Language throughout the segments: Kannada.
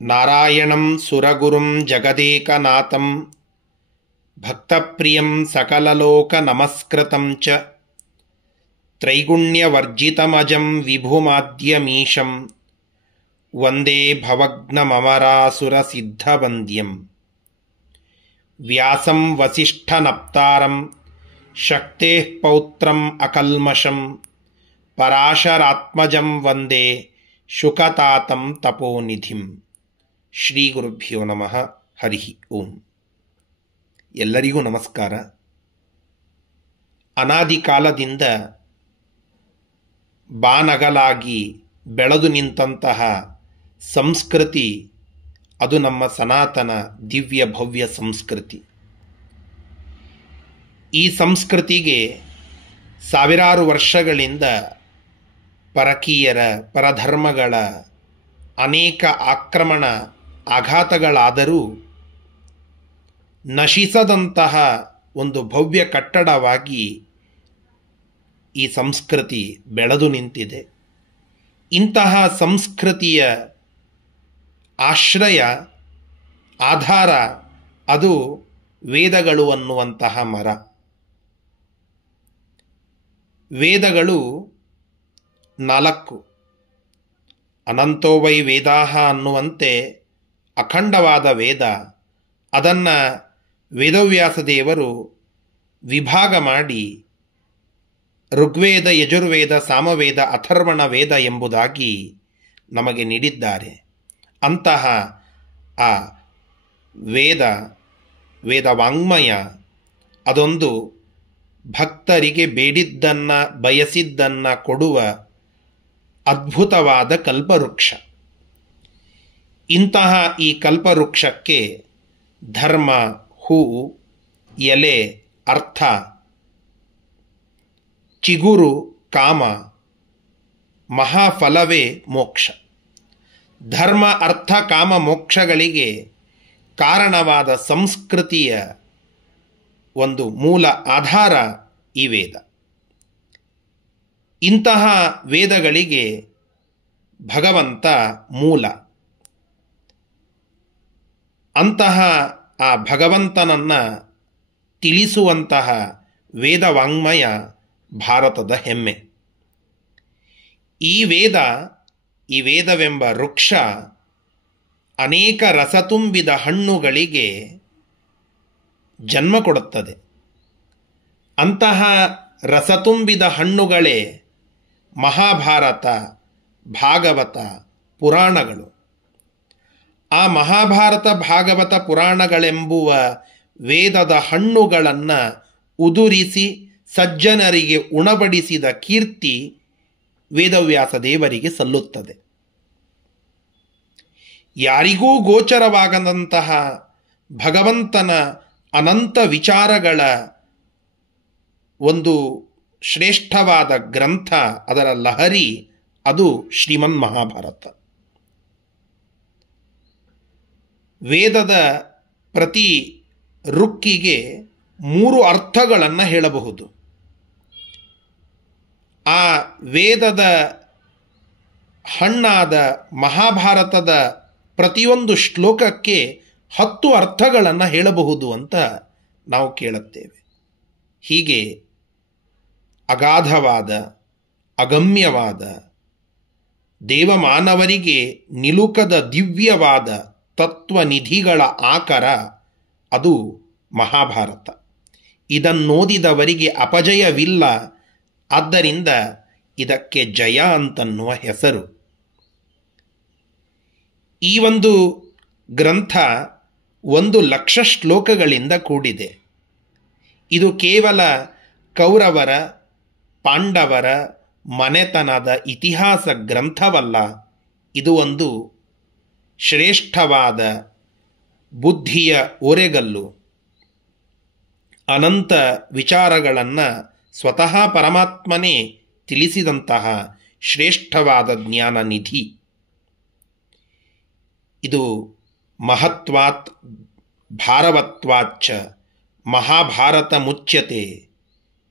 ನಾರಾಯಣಂ ಸುರಗುರುಂ ಜಗದೇಕನಾಥಂ ಭಕ್ತಪ್ರಿಯಂ ಸಕಲಲೋಕ ನಮಸ್ಕೃತಂ ಚ ತ್ರೈಗುಣ್ಯವರ್ಜಿತಮಜಂ ವಿಭುಮಾದ್ಯಮೀಶಂ ವಂದೇ ಭವಘ್ನಮಮರಾಸುರಸಿದ್ಧವಂದ್ಯಂ ವ್ಯಾಸಂ ವಸಿಷ್ಠನಪ್ತಾರಂ ಶಕ್ತೇಃ ಪೌತ್ರಂ ಅಕಲ್ಮಷಂ ಪರಾಶರಾತ್ಮಜಂ ವಂದೇ ಶುಕತಾತಂ ತಪೋನಿಧಿಂ. ಶ್ರೀ ಗುರುಭ್ಯೋ ನಮಃ. ಹರಿ ಓಂ. ಎಲ್ಲರಿಗೂ ನಮಸ್ಕಾರ. ಅನಾದಿ ಕಾಲದಿಂದ ಬಾನಗಲಾಗಿ ಬೆಳೆದು ನಿಂತಹ ಸಂಸ್ಕೃತಿ, ಅದು ನಮ್ಮ ಸನಾತನ ದಿವ್ಯ ಭವ್ಯ ಸಂಸ್ಕೃತಿ. ಈ ಸಂಸ್ಕೃತಿಗೆ ಸಾವಿರಾರು ವರ್ಷಗಳಿಂದ ಪರಕೀಯರ ಪರಧರ್ಮಗಳ ಅನೇಕ ಆಕ್ರಮಣ ಆಘಾತಗಳಾದರೂ ನಶಿಸದಂತಹ ಒಂದು ಭವ್ಯ ಕಟ್ಟಡವಾಗಿ ಈ ಸಂಸ್ಕೃತಿ ಬೆಳೆದು ನಿಂತಿದೆ. ಇಂತಹ ಸಂಸ್ಕೃತಿಯ ಆಶ್ರಯ, ಆಧಾರ ಅದು ವೇದಗಳು ಅನ್ನುವಂತಹ ಮರ. ವೇದಗಳು 4. ಅನಂತೋ ವೈ ವೇದಾಹ ಅನ್ನುವಂತೆ ಅಖಂಡವಾದ ವೇದ. ಅದನ್ನು ವೇದವ್ಯಾಸ ದೇವರು ವಿಭಾಗ ಮಾಡಿ ಋಗ್ವೇದ, ಯಜುರ್ವೇದ, ಸಾಮವೇದ, ಅಥರ್ವಣ ವೇದ ಎಂಬುದಾಗಿ ನಮಗೆ ನೀಡಿದ್ದಾರೆ. ಅಂತಹ ಆ ವೇದವಾಂಗ್ಮಯ ಅದೊಂದು ಭಕ್ತರಿಗೆ ಬೇಡಿದ್ದನ್ನು ಬಯಸಿದ್ದನ್ನು ಕೊಡುವ ಅದ್ಭುತವಾದ ಕಲ್ಪವೃಕ್ಷ. ಇಂತಹ ಈ ಕಲ್ಪವೃಕ್ಷಕ್ಕೆ ಧರ್ಮ, ಹೂ, ಎಲೆ, ಅರ್ಥ, ಚಿಗುರು, ಕಾಮ, ಮಹಾಫಲವೇ ಮೋಕ್ಷ. ಧರ್ಮ, ಅರ್ಥ, ಕಾಮ, ಮೋಕ್ಷಗಳಿಗೆ ಕಾರಣವಾದ ಸಂಸ್ಕೃತಿಯ ಒಂದು ಮೂಲ ಆಧಾರ ಈ ವೇದ. ಇಂತಹ ವೇದಗಳಿಗೆ ಭಗವಂತ ಮೂಲ. ಅಂತಹ ಆ ಭಗವಂತನನ್ನು ತಿಳಿಸುವಂತಹ ವೇದವಾಂಗ್ಮಯ ಭಾರತದ ಹೆಮ್ಮೆ. ಈ ವೇದವೆಂಬ ವೃಕ್ಷ ಅನೇಕ ರಸತುಂಬಿದ ಹಣ್ಣುಗಳಿಗೆ ಜನ್ಮ ಕೊಡುತ್ತದೆ. ಅಂತಹ ರಸತುಂಬಿದ ಹಣ್ಣುಗಳೇ ಮಹಾಭಾರತ, ಭಾಗವತ, ಪುರಾಣಗಳು. ಆ ಮಹಾಭಾರತ, ಭಾಗವತ, ಪುರಾಣಗಳೆಂಬುವ ವೇದದ ಹಣ್ಣುಗಳನ್ನು ಉದುರಿಸಿ ಸಜ್ಜನರಿಗೆ ಉಣಬಡಿಸಿದ ಕೀರ್ತಿ ವೇದವ್ಯಾಸ ದೇವರಿಗೆ ಸಲ್ಲುತ್ತದೆ. ಯಾರಿಗೂ ಗೋಚರವಾಗದಂತಹ ಭಗವಂತನ ಅನಂತ ವಿಚಾರಗಳ ಒಂದು ಶ್ರೇಷ್ಠವಾದ ಗ್ರಂಥ, ಅದರ ಲಹರಿ ಅದು ಶ್ರೀಮನ್ ಮಹಾಭಾರತ. ವೇದದ ಪ್ರತಿ ಋಕ್ಕಿಗೆ 3 ಅರ್ಥಗಳನ್ನು ಹೇಳಬಹುದು. ಆ ವೇದದ ಹಣ್ಣಾದ ಮಹಾಭಾರತದ ಪ್ರತಿಯೊಂದು ಶ್ಲೋಕಕ್ಕೆ 10 ಅರ್ಥಗಳನ್ನು ಹೇಳಬಹುದು ಅಂತ ನಾವು ಕೇಳುತ್ತೇವೆ. ಹೀಗೆ ಅಗಾಧವಾದ, ಅಗಮ್ಯವಾದ, ದೇವಮಾನವರಿಗೆ ನಿಲುಕದ ದಿವ್ಯವಾದ ತತ್ವನಿಧಿಗಳ ಆಕರ ಅದು ಮಹಾಭಾರತ. ಇದನ್ನೋದಿದವರಿಗೆ ಅಪಜಯವಿಲ್ಲ. ಆದ್ದರಿಂದ ಇದಕ್ಕೆ ಜಯ ಅಂತನ್ನುವ ಹೆಸರು. ಈ ಒಂದು ಗ್ರಂಥ 1,00,000 ಶ್ಲೋಕಗಳಿಂದ ಕೂಡಿದೆ. ಇದು ಕೇವಲ ಕೌರವರ, ಪಾಂಡವರ ಮನೆತನದ ಇತಿಹಾಸ ಗ್ರಂಥವಲ್ಲ. ಇದು ಒಂದು ಶ್ರೇಷ್ಠವಾದ ಬುದ್ಧಿಯ ಓರೆಗಲ್ಲು. ಅನಂತ ವಿಚಾರಗಳನ್ನು ಸ್ವತಃ ಪರಮಾತ್ಮನೇ ತಿಳಿಸಿದಂತಹ ಶ್ರೇಷ್ಠವಾದ ಜ್ಞಾನ ನಿಧಿ. ಇದು ಮಹತ್ವಾತ್ ಭಾರವತ್ವಾಚ್ಚ ಮಹಾಭಾರತ ಮುಚ್ಯತೆ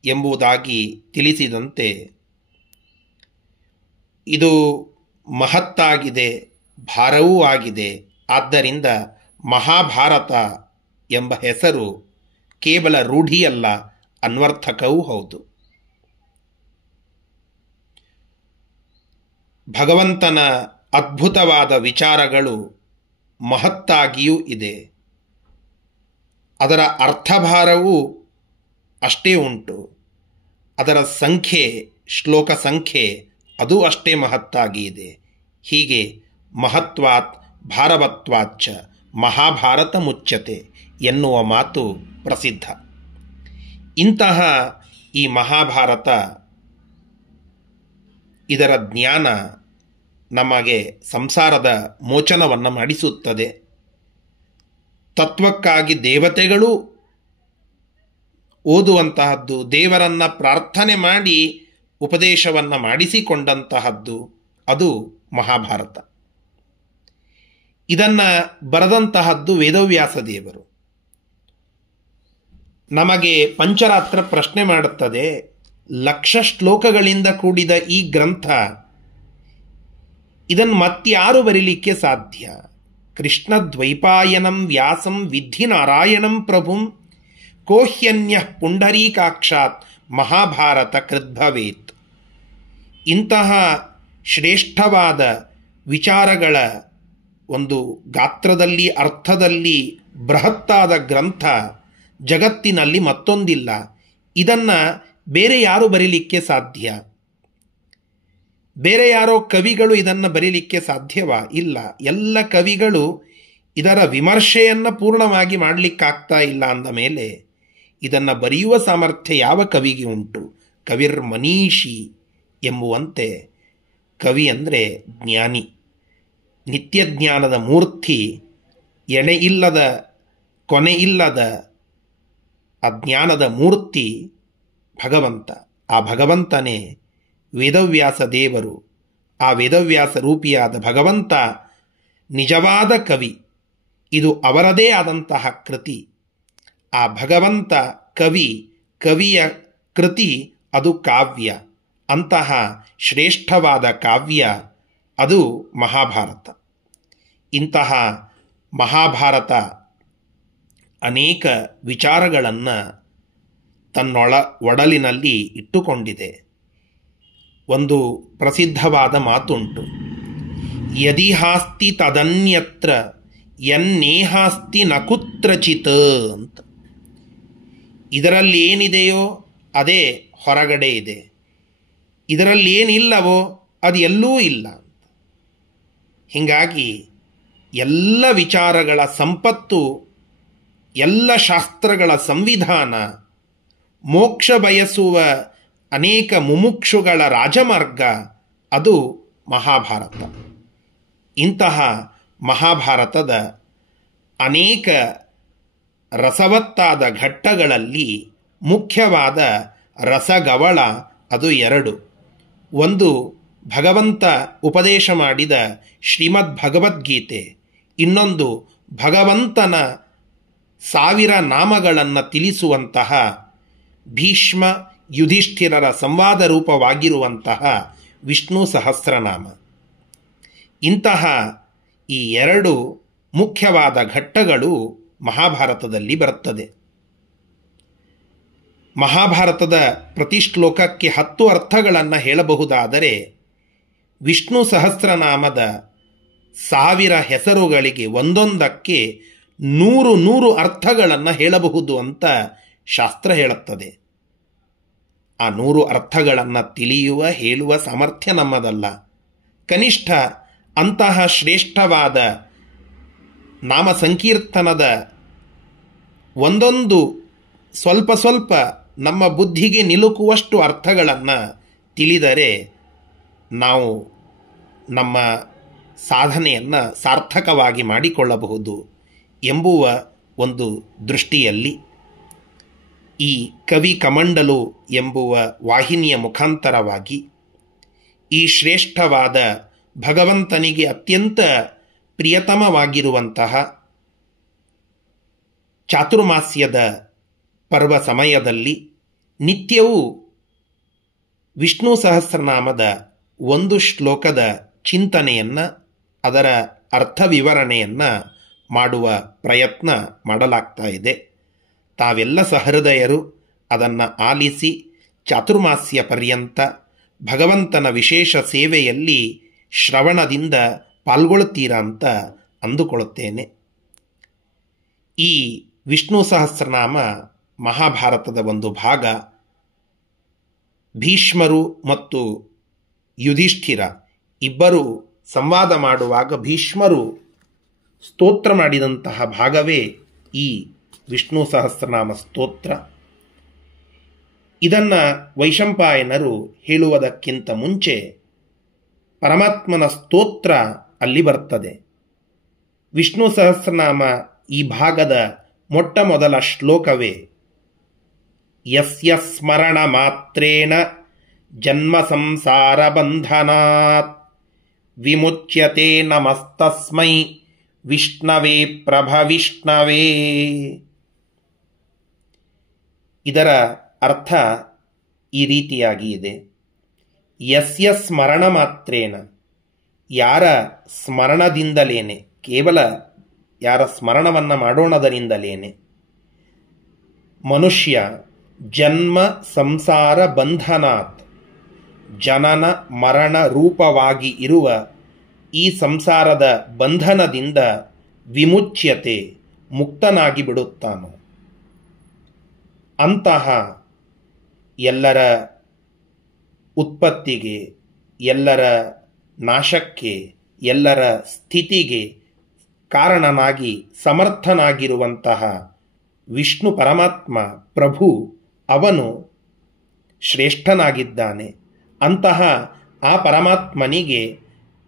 ಎಂಬುದಾಗಿ ತಿಳಿಸಿದಂತೆ ಇದು ಮಹತ್ತಾಗಿದೆ, ಭಾರವೂ ಆಗಿದೆ, ಆದ್ದರಿಂದ ಮಹಾಭಾರತ ಎಂಬ ಹೆಸರು ಕೇವಲ ರೂಢಿಯಲ್ಲ, ಅನ್ವರ್ಥಕವೂ ಹೌದು. ಭಗವಂತನ ಅದ್ಭುತವಾದ ವಿಚಾರಗಳು ಮಹತ್ತಾಗಿಯೂ ಇದೆ. ಅದರ ಅರ್ಥಭಾರವೂ ಅಷ್ಟೇ ಉಂಟು. ಅದರ ಸಂಖ್ಯೆ, ಶ್ಲೋಕ ಸಂಖ್ಯೆ ಅದು ಅಷ್ಟೇ ಮಹತ್ತಾಗಿ ಇದೆ. ಹೀಗೆ ಮಹತ್ವಾತ್ ಭಾರವತ್ವಾಚ್ಚ ಮಹಾಭಾರತ ಮುಚ್ಯತೆ ಎನ್ನುವ ಮಾತು ಪ್ರಸಿದ್ಧ. ಇಂತಹ ಈ ಮಹಾಭಾರತ, ಇದರ ಜ್ಞಾನ ನಮಗೆ ಸಂಸಾರದ ಮೋಚನವನ್ನು ಮಾಡಿಸುತ್ತದೆ. ತತ್ವಕ್ಕಾಗಿ ದೇವತೆಗಳು ಓದುವಂತಹದ್ದು, ದೇವರನ್ನು ಪ್ರಾರ್ಥನೆ ಮಾಡಿ ಉಪದೇಶವನ್ನು ಮಾಡಿಸಿಕೊಂಡಂತಹದ್ದು ಅದು ಮಹಾಭಾರತ. ಇದನ್ನು ಬರೆದಂತಹದ್ದು ವೇದವ್ಯಾಸ ದೇವರು. ನಮಗೆ ಪಂಚರಾತ್ರ ಪ್ರಶ್ನೆ ಮಾಡುತ್ತದೆ, 1,00,000 ಶ್ಲೋಕಗಳಿಂದ ಕೂಡಿದ ಈ ಗ್ರಂಥ, ಇದನ್ನು ಮತ್ಯಾರು ಬರೀಲಿಕ್ಕೆ ಸಾಧ್ಯ? ಕೃಷ್ಣ ದ್ವೈಪಾಯನಂ ವ್ಯಾಸಂ ವಿದ್ಧಿ ನಾರಾಯಣಂ ಪ್ರಭುಂ ಕೋಹ್ಯನ್ಯ ಪುಂಡರೀಕಾಕ್ಷಾತ್ ಮಹಾಭಾರತ ಕೃದ್ಭವೇತ್. ಇಂತಹ ಶ್ರೇಷ್ಠವಾದ ವಿಚಾರಗಳ ಒಂದು ಗಾತ್ರದಲ್ಲಿ, ಅರ್ಥದಲ್ಲಿ ಬೃಹತ್ತಾದ ಗ್ರಂಥ ಜಗತ್ತಿನಲ್ಲಿ ಮತ್ತೊಂದಿಲ್ಲ. ಇದನ್ನು ಬೇರೆ ಯಾರು ಬರೀಲಿಕ್ಕೆ ಸಾಧ್ಯ? ಬೇರೆ ಯಾರೋ ಕವಿಗಳು ಇದನ್ನು ಬರೀಲಿಕ್ಕೆ ಸಾಧ್ಯವಾ? ಇಲ್ಲ. ಎಲ್ಲ ಕವಿಗಳು ಇದರ ವಿಮರ್ಶೆಯನ್ನು ಪೂರ್ಣವಾಗಿ ಮಾಡಲಿಕ್ಕಾಗ್ತಾ ಇಲ್ಲ ಅಂದ ಮೇಲೆ ಇದನ್ನು ಬರೆಯುವ ಸಾಮರ್ಥ್ಯ ಯಾವ ಕವಿಗೆ ಉಂಟು? ಕವಿರ್ ಮನೀಷಿ ಎಂಬುವಂತೆ ಕವಿ ಅಂದರೆ ಜ್ಞಾನಿ, ನಿತ್ಯ ಜ್ಞಾನದ ಮೂರ್ತಿ, ಎಣೆ ಇಲ್ಲದ ಕೊನೆ ಇಲ್ಲದ ಅಜ್ಞಾನದ ಮೂರ್ತಿ ಭಗವಂತ. ಆ ಭಗವಂತನೇ ವೇದವ್ಯಾಸ ದೇವರು. ಆ ವೇದವ್ಯಾಸ ರೂಪಿಯಾದ ಭಗವಂತ ನಿಜವಾದ ಕವಿ. ಇದು ಅವರದೇ ಆದಂತಹ ಕೃತಿ. ಆ ಭಗವಂತ ಕವಿ, ಕವಿಯ ಕೃತಿ ಅದು ಕಾವ್ಯ. ಅಂತಹ ಶ್ರೇಷ್ಠವಾದ ಕಾವ್ಯ ಅದು ಮಹಾಭಾರತ. ಇಂತಹ ಮಹಾಭಾರತ ಅನೇಕ ವಿಚಾರಗಳನ್ನು ಒಡಲಿನಲ್ಲಿ ಇಟ್ಟುಕೊಂಡಿದೆ. ಒಂದು ಪ್ರಸಿದ್ಧವಾದ ಮಾತುಂಟು, ಯದಿಹಾಸ್ತಿ ತದನ್ಯತ್ರ ಯನ್ನೇಹಾಸ್ತಿ ನ ಕುತ್ರಚಿತ್ ಅಂತ. ಇದರಲ್ಲಿ ಏನಿದೆಯೋ ಅದೇ ಹೊರಗಡೆ ಇದೆ, ಇದರಲ್ಲಿ ಏನಿಲ್ಲವೋ ಅದು ಎಲ್ಲೂ ಇಲ್ಲ. ಹೀಗಾಗಿ ಎಲ್ಲ ವಿಚಾರಗಳ ಸಂಪತ್ತು, ಎಲ್ಲ ಶಾಸ್ತ್ರಗಳ ಸಂವಿಧಾನ, ಮೋಕ್ಷ ಬಯಸುವ ಅನೇಕ ಮುಮುಕ್ಷುಗಳ ರಾಜಮಾರ್ಗ ಅದು ಮಹಾಭಾರತ. ಇಂತಹ ಮಹಾಭಾರತದ ಅನೇಕ ರಸವತ್ತಾದ ಘಟ್ಟಗಳಲ್ಲಿ ಮುಖ್ಯವಾದ ರಸಗವಳ ಅದು 2. ಒಂದು ಭಗವಂತ ಉಪದೇಶ ಮಾಡಿದ ಶ್ರೀಮದ್ ಭಗವದ್ಗೀತೆ, ಇನ್ನೊಂದು ಭಗವಂತನ 1000 ನಾಮಗಳನ್ನು ತಿಳಿಸುವಂತಹ ಭೀಷ್ಮ ಯುಧಿಷ್ಠಿರರ ಸಂವಾದ ರೂಪವಾಗಿರುವಂತಹ ವಿಷ್ಣು ಸಹಸ್ರನಾಮ. ಇಂತಹ ಈ 2 ಮುಖ್ಯವಾದ ಘಟ್ಟಗಳು ಮಹಾಭಾರತದಲ್ಲಿ ಬರುತ್ತದೆ. ಮಹಾಭಾರತದ ಪ್ರತಿ ಶ್ಲೋಕಕ್ಕೆ 10 ಅರ್ಥಗಳನ್ನು ಹೇಳಬಹುದಾದರೆ, ವಿಷ್ಣು ಸಹಸ್ರನಾಮದ 1000 ಹೆಸರುಗಳಿಗೆ ಒಂದೊಂದಕ್ಕೆ 100 ಅರ್ಥಗಳನ್ನು ಹೇಳಬಹುದು ಅಂತ ಶಾಸ್ತ್ರ ಹೇಳುತ್ತದೆ. ಆ 100 ಅರ್ಥಗಳನ್ನು ತಿಳಿಯುವ, ಹೇಳುವ ಸಾಮರ್ಥ್ಯ ನಮ್ಮದಲ್ಲ. ಕನಿಷ್ಠ ಅಂತಹ ಶ್ರೇಷ್ಠವಾದ ನಾಮ ಸಂಕೀರ್ತನದ ಒಂದೊಂದು ಸ್ವಲ್ಪ ಸ್ವಲ್ಪ ನಮ್ಮ ಬುದ್ಧಿಗೆ ನಿಲುಕುವಷ್ಟು ಅರ್ಥಗಳನ್ನು ತಿಳಿದರೆ ನಾವು ನಮ್ಮ ಸಾಧನೆಯನ್ನು ಸಾರ್ಥಕವಾಗಿ ಮಾಡಿಕೊಳ್ಳಬಹುದು ಎಂಬುವ ಒಂದು ದೃಷ್ಟಿಯಲ್ಲಿ ಈ ಕವಿ ಕಮಂಡಲು ಎಂಬುವ ವಾಹಿನಿಯ ಮುಖಾಂತರವಾಗಿ ಈ ಶ್ರೇಷ್ಠವಾದ ಭಗವಂತನಿಗೆ ಅತ್ಯಂತ ಪ್ರಿಯತಮವಾಗಿರುವಂತಹ ಚಾತುರ್ಮಾಸ್ಯದ ಪರ್ವ ಸಮಯದಲ್ಲಿ ನಿತ್ಯವೂ ವಿಷ್ಣು ಸಹಸ್ರನಾಮದ 1 ಶ್ಲೋಕದ ಚಿಂತನೆಯನ್ನು ಅದರ ಅರ್ಥ ವಿವರಣೆಯನ್ನು ಮಾಡುವ ಪ್ರಯತ್ನ ಮಾಡಲಾಗ್ತಾ ಇದೆ. ತಾವೆಲ್ಲ ಸಹೃದಯರು ಅದನ್ನು ಆಲಿಸಿ ಚಾತುರ್ಮಾಸ್ಯ ಪರ್ಯಂತ ಭಗವಂತನ ವಿಶೇಷ ಸೇವೆಯಲ್ಲಿ ಶ್ರವಣದಿಂದ ಪಾಲ್ಗೊಳ್ತೀರಾ ಅಂತ ಅಂದುಕೊಳ್ಳುತ್ತೇನೆ. ಈ ವಿಷ್ಣು ಸಹಸ್ರನಾಮ ಮಹಾಭಾರತದ ಒಂದು ಭಾಗ. ಭೀಷ್ಮರು ಮತ್ತು ಯುಧಿಷ್ಠಿರ ಇಬ್ಬರು ಸಂವಾದ ಮಾಡುವಾಗ ಭೀಷ್ಮರು ಸ್ತೋತ್ರ ಮಾಡಿದಂತಹ ಭಾಗವೇ ಈ ವಿಷ್ಣು ಸಹಸ್ರನಾಮ ಸ್ತೋತ್ರ. ಇದನ್ನು ವೈಶಂಪಾಯನರು ಹೇಳುವುದಕ್ಕಿಂತ ಮುಂಚೆ ಪರಮಾತ್ಮನ ಸ್ತೋತ್ರ ಅಲ್ಲಿ ಬರ್ತದೆ. ವಿಷ್ಣು ಸಹಸ್ರನಾಮ ಈ ಭಾಗದ ಮೊಟ್ಟ ಮೊದಲ ಶ್ಲೋಕವೇ ಯಸ್ಯ ಸ್ಮರಣ ಮಾತ್ರೇಣ ಜನ್ಮ ಸಂಸಾರ ಬಂಧನಾತ್ ವಿಮುಚ್ಯತೆ ನಮಸ್ತಸ್ಮೈ ವಿಷ್ಣವೇ ಪ್ರಭವಿಷ್ಣವೇ. ಇದರ ಅರ್ಥ ಈ ರೀತಿಯಾಗಿ ಇದೆ. ಯಸ್ಯ ಸ್ಮರಣ ಮಾತ್ರೇನ, ಯಾರ ಸ್ಮರಣದಿಂದಲೇನೆ, ಕೇವಲ ಯಾರ ಸ್ಮರಣವನ್ನು ಮಾಡೋಣದರಿಂದಲೇನೆ ಮನುಷ್ಯ ಜನ್ಮ ಸಂಸಾರ ಬಂಧನಾತ್, ಜನನ ಮರಣ ರೂಪವಾಗಿ ಇರುವ ಈ ಸಂಸಾರದ ಬಂಧನದಿಂದ ವಿಮುಚ್ಯತೆ, ಮುಕ್ತನಾಗಿ ಬಿಡುತ್ತಾನೋ. ಅಂತಹ ಎಲ್ಲರ ಉತ್ಪತ್ತಿಗೆ, ಎಲ್ಲರ ನಾಶಕ್ಕೆ, ಎಲ್ಲರ ಸ್ಥಿತಿಗೆ ಕಾರಣನಾಗಿ ಸಮರ್ಥನಾಗಿರುವಂತಹ ವಿಷ್ಣು ಪರಮಾತ್ಮ ಪ್ರಭು, ಅವನು ಶ್ರೇಷ್ಠನಾಗಿದ್ದಾನೆ. ಅಂತಹ ಆ ಪರಮಾತ್ಮನಿಗೆ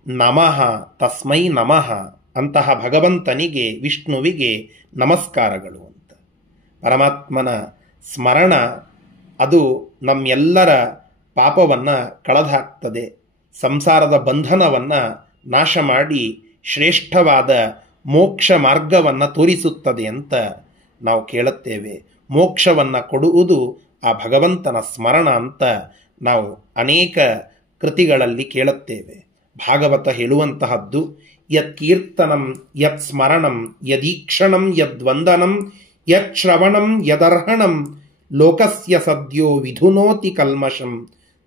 ನಮಃ, ತಸ್ಮೈ ನಮಃ, ಅಂತಹ ಭಗವಂತನಿಗೆ, ವಿಷ್ಣುವಿಗೆ ನಮಸ್ಕಾರಗಳು ಅಂತ. ಪರಮಾತ್ಮನ ಸ್ಮರಣ ಅದು ನಮ್ಮೆಲ್ಲರ ಪಾಪವನ್ನು ಕಳೆದುಹಾಕ್ತದೆ, ಸಂಸಾರದ ಬಂಧನವನ್ನು ನಾಶ ಮಾಡಿ ಶ್ರೇಷ್ಠವಾದ ಮೋಕ್ಷ ಮಾರ್ಗವನ್ನು ತೋರಿಸುತ್ತದೆ ಅಂತ ನಾವು ಕೇಳುತ್ತೇವೆ. ಮೋಕ್ಷವನ್ನು ಕೊಡುವುದು ಆ ಭಗವಂತನ ಸ್ಮರಣ ಅಂತ ನಾವು ಅನೇಕ ಕೃತಿಗಳಲ್ಲಿ ಕೇಳುತ್ತೇವೆ. ಭಾಗವತ ಹೇಳುವಂತಹದ್ದು ಯತ್ ಕೀರ್ತನಂ ಯತ್ ಸ್ಮರಣಂ ಯದೀಕ್ಷಣಂ ಯದ್ವಂದನಂ ಯತ್ ಶ್ರವಣಂ ಯದರ್ಹಣಂ ಲೋಕಸ್ಯ ಸದ್ಯೋ ವಿಧುನೋತಿ ಕಲ್ಮಷಂ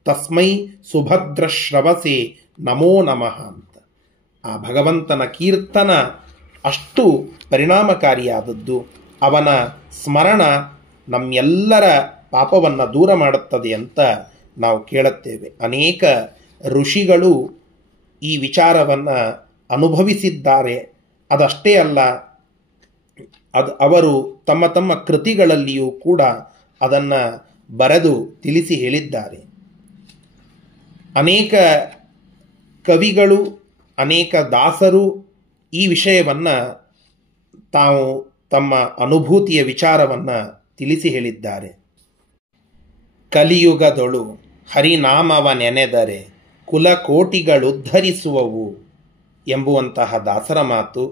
ತಸ್ಮೈ ಸುಭದ್ರ ಶ್ರವಸೆ ನಮೋ ನಮಃ ಅಂತ. ಆ ಭಗವಂತನ ಕೀರ್ತನ ಅಷ್ಟು ಪರಿಣಾಮಕಾರಿಯಾದದ್ದು. ಅವನ ಸ್ಮರಣ ನಮ್ಮೆಲ್ಲರ ಪಾಪವನ್ನು ದೂರ ಮಾಡುತ್ತದೆ ಅಂತ ನಾವು ಕೇಳುತ್ತೇವೆ. ಅನೇಕ ಋಷಿಗಳು ಈ ವಿಚಾರವನ್ನು ಅನುಭವಿಸಿದ್ದಾರೆ. ಅದಷ್ಟೇ ಅಲ್ಲ, ಅವರು ತಮ್ಮ ತಮ್ಮ ಕೃತಿಗಳಲ್ಲಿಯೂ ಕೂಡ ಅದನ್ನು ಬರೆದು ತಿಳಿಸಿ ಹೇಳಿದ್ದಾರೆ. ಅನೇಕ ಕವಿಗಳು, ಅನೇಕ ದಾಸರು ಈ ವಿಷಯವನ್ನು ತಾವು ತಮ್ಮ ಅನುಭೂತಿಯ ವಿಚಾರವನ್ನು ತಿಳಿಸಿ ಹೇಳಿದ್ದಾರೆ. ಕಲಿಯುಗದೊಳು ಹರಿನಾಮವ ನೆನೆದರೆ ಕುಲಕೋಟಿಗಳುದ್ಧರಿಸುವವು ಎಂಬುವಂತಹ ದಾಸರ ಮಾತು.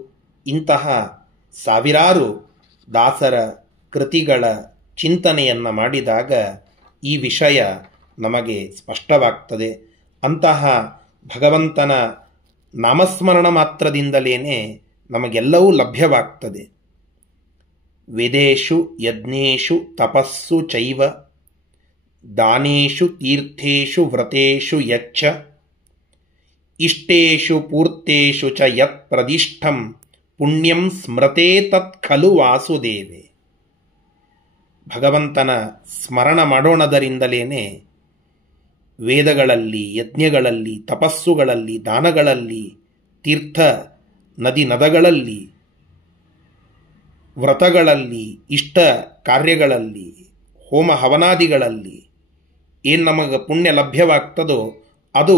ಇಂತಹ ಸಾವಿರಾರು ದಾಸರ ಕೃತಿಗಳ ಚಿಂತನೆಯನ್ನು ಮಾಡಿದಾಗ ಈ ವಿಷಯ ನಮಗೆ ಸ್ಪಷ್ಟವಾಗ್ತದೆ. ಅಂತಹ ಭಗವಂತನ ನಾಮಸ್ಮರಣ ಮಾತ್ರದಿಂದಲೇ ನಮಗೆಲ್ಲವೂ ಲಭ್ಯವಾಗ್ತದೆ. ವೇದೇಶು ಯಜ್ಞೇಶು ತಪಸ್ಸು ಚೈವ ದಾನೇಶು ತೀರ್ಥೇಶು ವ್ರತೇಶು ಯಚ್ಚ ಇಷ್ಟೇಶು ಪೂರ್ತೇಶು ಚ ಯತ್ ಪ್ರದಿಷ್ಠಂ ಪುಣ್ಯಂ ಸ್ಮೃತೇ ತತ್ ಖಲು ವಾಸುದೇವೆ. ಭಗವಂತನ ಸ್ಮರಣ ಮಾಡೋಣದರಿಂದಲೇ ವೇದಗಳಲ್ಲಿ, ಯಜ್ಞಗಳಲ್ಲಿ, ತಪಸ್ಸುಗಳಲ್ಲಿ, ದಾನಗಳಲ್ಲಿ, ತೀರ್ಥ ನದಿ ನದಗಳಲ್ಲಿ, ವ್ರತಗಳಲ್ಲಿ, ಇಷ್ಟ ಕಾರ್ಯಗಳಲ್ಲಿ, ಹೋಮ ಹವನಾದಿಗಳಲ್ಲಿ ಏನು ನಮಗೆ ಪುಣ್ಯ ಲಭ್ಯವಾಗ್ತದೋ ಅದು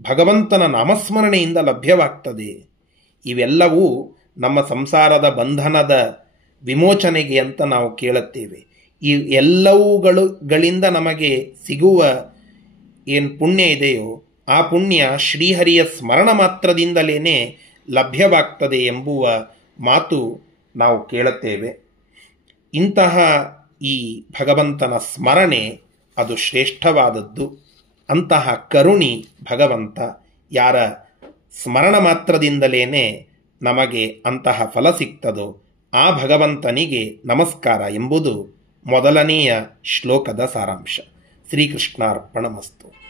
ಭಗವಂತನ ನಾಮಸ್ಮರಣೆಯಿಂದ ಲಭ್ಯವಾಗ್ತದೆ. ಇವೆಲ್ಲವೂ ನಮ್ಮ ಸಂಸಾರದ ಬಂಧನದ ವಿಮೋಚನೆಗೆ ಅಂತ ನಾವು ಕೇಳುತ್ತೇವೆ. ಈ ಎಲ್ಲವುಗಳಿಂದ ನಮಗೆ ಸಿಗುವ ಏನು ಪುಣ್ಯ ಇದೆಯೋ ಆ ಪುಣ್ಯ ಶ್ರೀಹರಿಯ ಸ್ಮರಣ ಮಾತ್ರದಿಂದಲೇ ಲಭ್ಯವಾಗ್ತದೆ ಎಂಬುವ ಮಾತು ನಾವು ಕೇಳುತ್ತೇವೆ. ಇಂತಹ ಈ ಭಗವಂತನ ಸ್ಮರಣೆ ಅದು ಶ್ರೇಷ್ಠವಾದದ್ದು. ಅಂತಹ ಕರುಣಿ ಭಗವಂತ. ಯಾರ ಸ್ಮರಣ ಮಾತ್ರದಿಂದಲೇ ನಮಗೆ ಅಂತಹ ಫಲ ಸಿಗ್ತದೋ ಆ ಭಗವಂತನಿಗೆ ನಮಸ್ಕಾರ ಎಂಬುದು ಮೊದಲನೆಯ ಶ್ಲೋಕದ ಸಾರಾಂಶ. ಶ್ರೀಕೃಷ್ಣಾರ್ಪಣಮಸ್ತು.